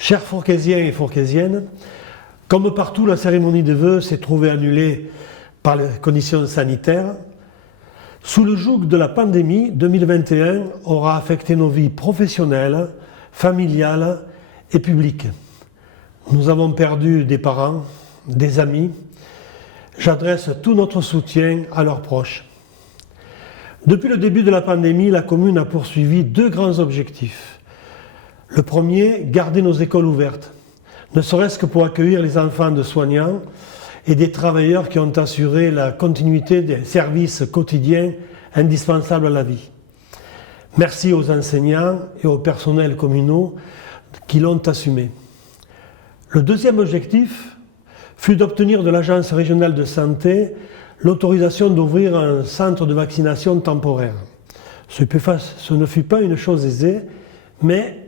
Chers Fourcaisiens et Fourcaisiennes, comme partout, la cérémonie de vœux s'est trouvée annulée par les conditions sanitaires. Sous le joug de la pandémie, 2021 aura affecté nos vies professionnelles, familiales et publiques. Nous avons perdu des parents, des amis. J'adresse tout notre soutien à leurs proches. Depuis le début de la pandémie, la commune a poursuivi deux grands objectifs. Le premier, garder nos écoles ouvertes, ne serait-ce que pour accueillir les enfants de soignants et des travailleurs qui ont assuré la continuité des services quotidiens indispensables à la vie. Merci aux enseignants et aux personnels communaux qui l'ont assumé. Le deuxième objectif fut d'obtenir de l'Agence régionale de santé l'autorisation d'ouvrir un centre de vaccination temporaire. Ce ne fut pas une chose aisée, mais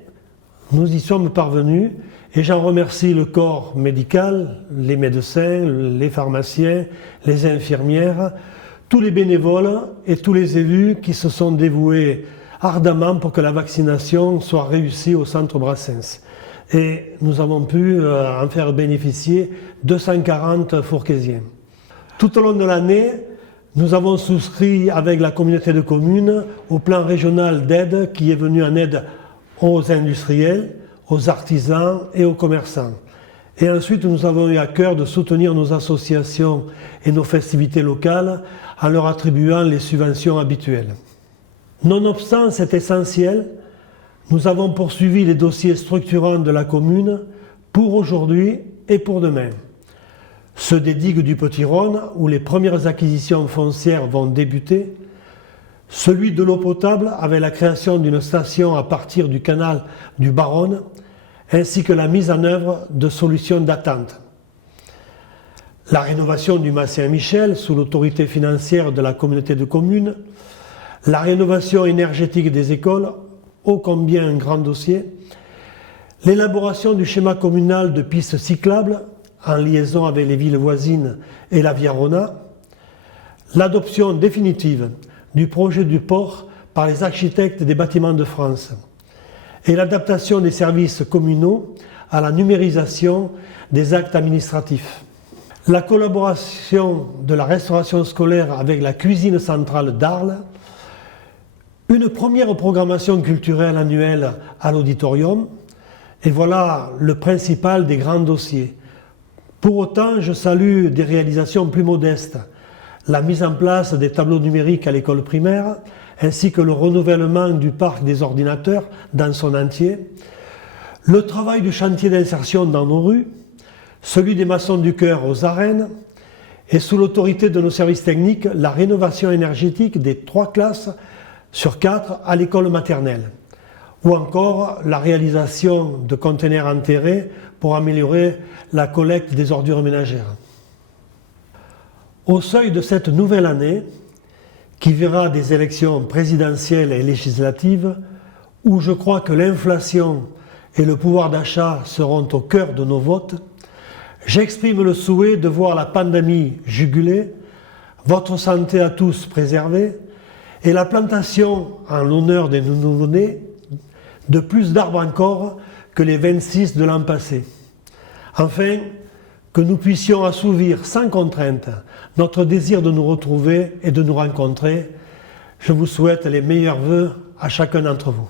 nous y sommes parvenus et j'en remercie le corps médical, les médecins, les pharmaciens, les infirmières, tous les bénévoles et tous les élus qui se sont dévoués ardemment pour que la vaccination soit réussie au centre Brassens. Et nous avons pu en faire bénéficier 240 Fourcaisiens. Tout au long de l'année, nous avons souscrit avec la communauté de communes au plan régional d'aide qui est venu en aide aux industriels, aux artisans et aux commerçants. Et ensuite, nous avons eu à cœur de soutenir nos associations et nos festivités locales en leur attribuant les subventions habituelles. Nonobstant cet essentiel, nous avons poursuivi les dossiers structurants de la commune pour aujourd'hui et pour demain. Ceux des digues du Petit-Rhône, où les premières acquisitions foncières vont débuter, celui de l'eau potable avec la création d'une station à partir du canal du Baronne, ainsi que la mise en œuvre de solutions d'attente. La rénovation du Mas Saint-Michel sous l'autorité financière de la communauté de communes, la rénovation énergétique des écoles, ô combien un grand dossier, l'élaboration du schéma communal de pistes cyclables en liaison avec les villes voisines et la Via Rona, l'adoption définitive du projet du port par les architectes des bâtiments de France et l'adaptation des services communaux à la numérisation des actes administratifs. La collaboration de la restauration scolaire avec la cuisine centrale d'Arles, une première programmation culturelle annuelle à l'auditorium, et voilà le principal des grands dossiers. Pour autant, je salue des réalisations plus modestes, la mise en place des tableaux numériques à l'école primaire, ainsi que le renouvellement du parc des ordinateurs dans son entier, le travail du chantier d'insertion dans nos rues, celui des maçons du cœur aux arènes, et sous l'autorité de nos services techniques, la rénovation énergétique des 3 classes sur 4 à l'école maternelle, ou encore la réalisation de conteneurs enterrés pour améliorer la collecte des ordures ménagères. Au seuil de cette nouvelle année, qui verra des élections présidentielles et législatives, où je crois que l'inflation et le pouvoir d'achat seront au cœur de nos votes, j'exprime le souhait de voir la pandémie jugulée, votre santé à tous préservée, et la plantation en l'honneur des nouveau-nés de plus d'arbres encore que les 26 de l'an passé. Enfin, que nous puissions assouvir sans contrainte notre désir de nous retrouver et de nous rencontrer. Je vous souhaite les meilleurs vœux à chacun d'entre vous.